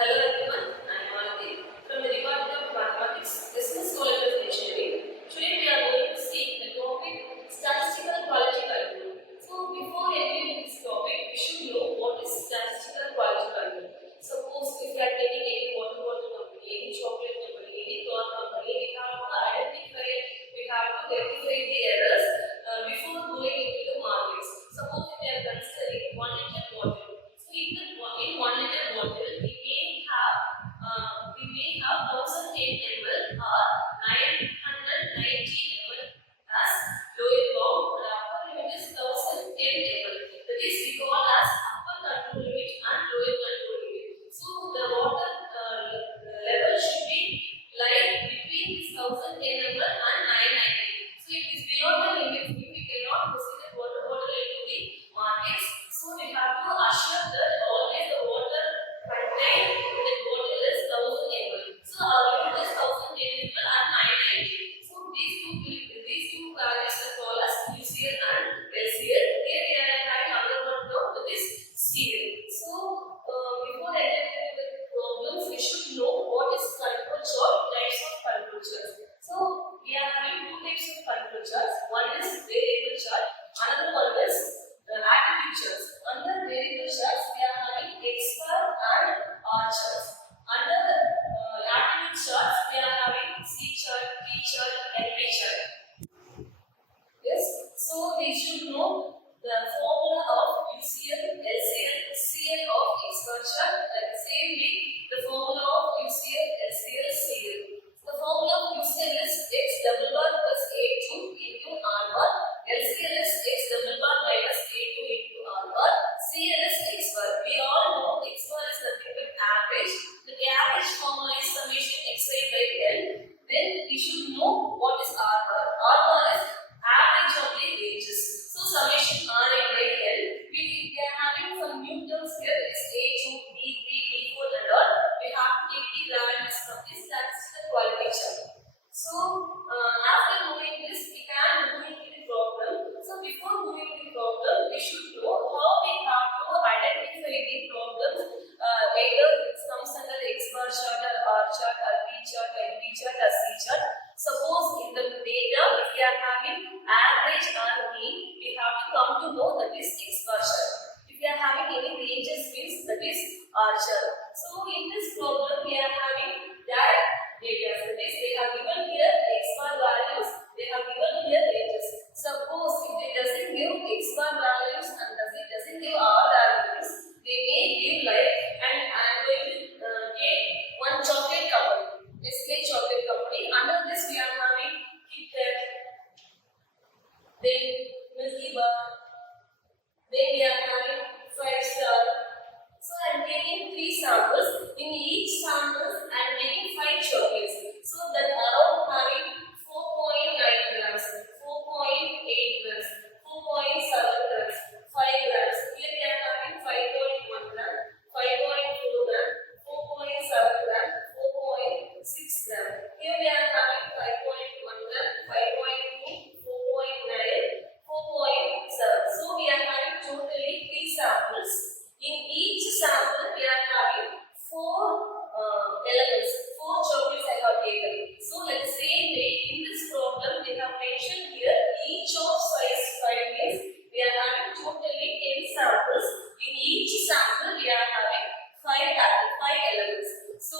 Hello everyone, I am Malati from the Department of Mathematics, SNS College of Engineering. Today we are going to see the topic Statistical Quality Control. So before entering this topic, we should know what is Statistical Quality Control. Suppose if you are getting any water bottle company, any chocolate company, any toy company, we have to identify, we have to rectify the errors before going into the markets. Suppose if we are considering 1 liter bottle. So in 1 liter bottle, we may have 1010 ml or 990 ml as lower bound, and upper limit is 1010 ml. That is we call as upper control limit and lower control limit. So the water level should be like between this 1010 ml and 990. So if it is below the limit, we cannot proceed the water bottle into the markets. So we have to assure that always the water contained in the bottle is 1000 ml. So our limit is 1010 ml and 990. So these two values are called as UCL and LCL. Here we are having another one term, that is CL. So before entering the problems, we should know what is control chart, types of control charts. So we are having two types of control charts. One is variable chart, another one is attribute charts. Under variable charts, we are having X bar and R charts. Under attribute charts, we are having C chart, T chart, NP chart. Yes, so we should know the formula of UCL, LCL, CL of X bar chart, and same the formula of UCL, LCL, CL. The formula of UCL is X double bar plus A2 into R bar. LCL is X double bar minus A2 into R bar. CL is X bar. We all know X bar is nothing but average. The average formula is summation xi by L. Then we should know what is R bar. R bar is average of the ranges. So summation Ra by L. We are having some new terms here. That is A2, B3, B4 and all. We have to take the values from the statistical quality chart. So after moving this, we can move into the problem. So before moving to the problem, we should know how we have to identify the problems. Either it comes under X bar chart or R chart or P chart, NP chart or C chart. Suppose in the data, if we are having average or mean, we have to come to know that is X bar chart. If we are having any ranges, means that is R chart. So in this problem, we are having that data. That is, they have given here X bar values, they have given here ranges. Suppose if it doesn't give X bar values and doesn't give R values, they may give like, and I am going to take one chocolate company, Nestle chocolate company. Under this we are having Kit Kat, then Milky Bar, then we are having 5-star. So I am taking 3 samples. In each sample I am taking 5 chocolates. So that around having 4.9 grams, 4.8 grams, 4.7 grams, 5 grams. Here we are having 5.1 gram, 5.4 gram, 4.7 gram, 4.6 gram. Here we are having 5.1 gram, 5.2, 4.9, 4.7. So we are having totally 3 samples. In each sample, we are having 4 elements, 4 chocolates I have taken. So like the same way, in this problem, they have mentioned here each of size 5 means we are having totally 10 samples. In each sample, we are having 5 elements. So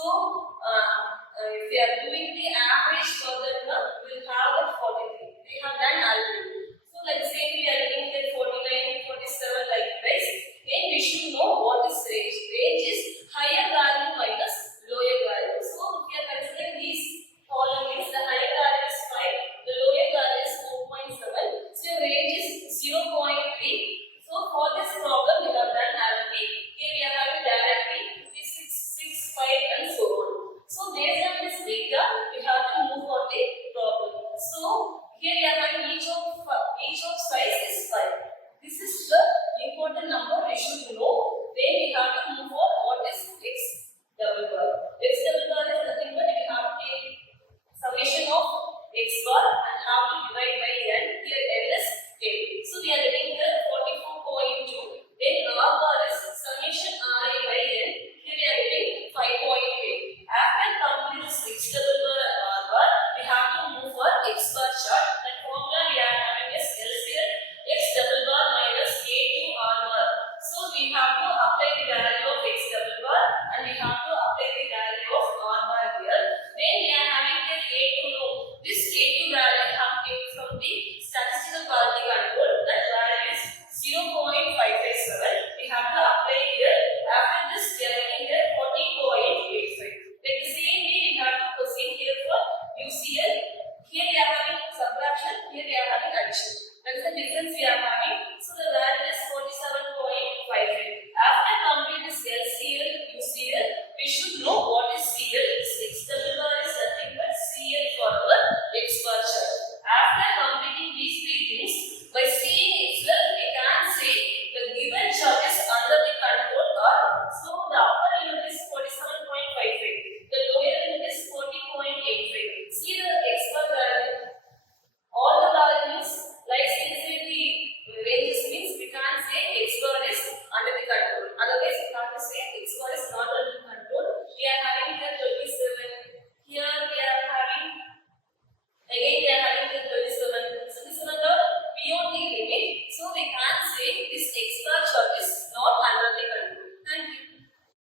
if we are doing the average for that one, we will have that 43. They have done already. So like the same way, we are getting here 49, 47 like this. Then we should know what is range. Range is higher value minus lower value. So if we are considering these column means the higher value is 5, the lower value is 4.7. So your range is 0.3. So for this problem we have done already. Here we are having directly 56, 6, 5 and so on. So based on this data, we have to move on the problem. So here we are having each of size is 5. This is the important number we should know. Then apply the value of x double bar and we have to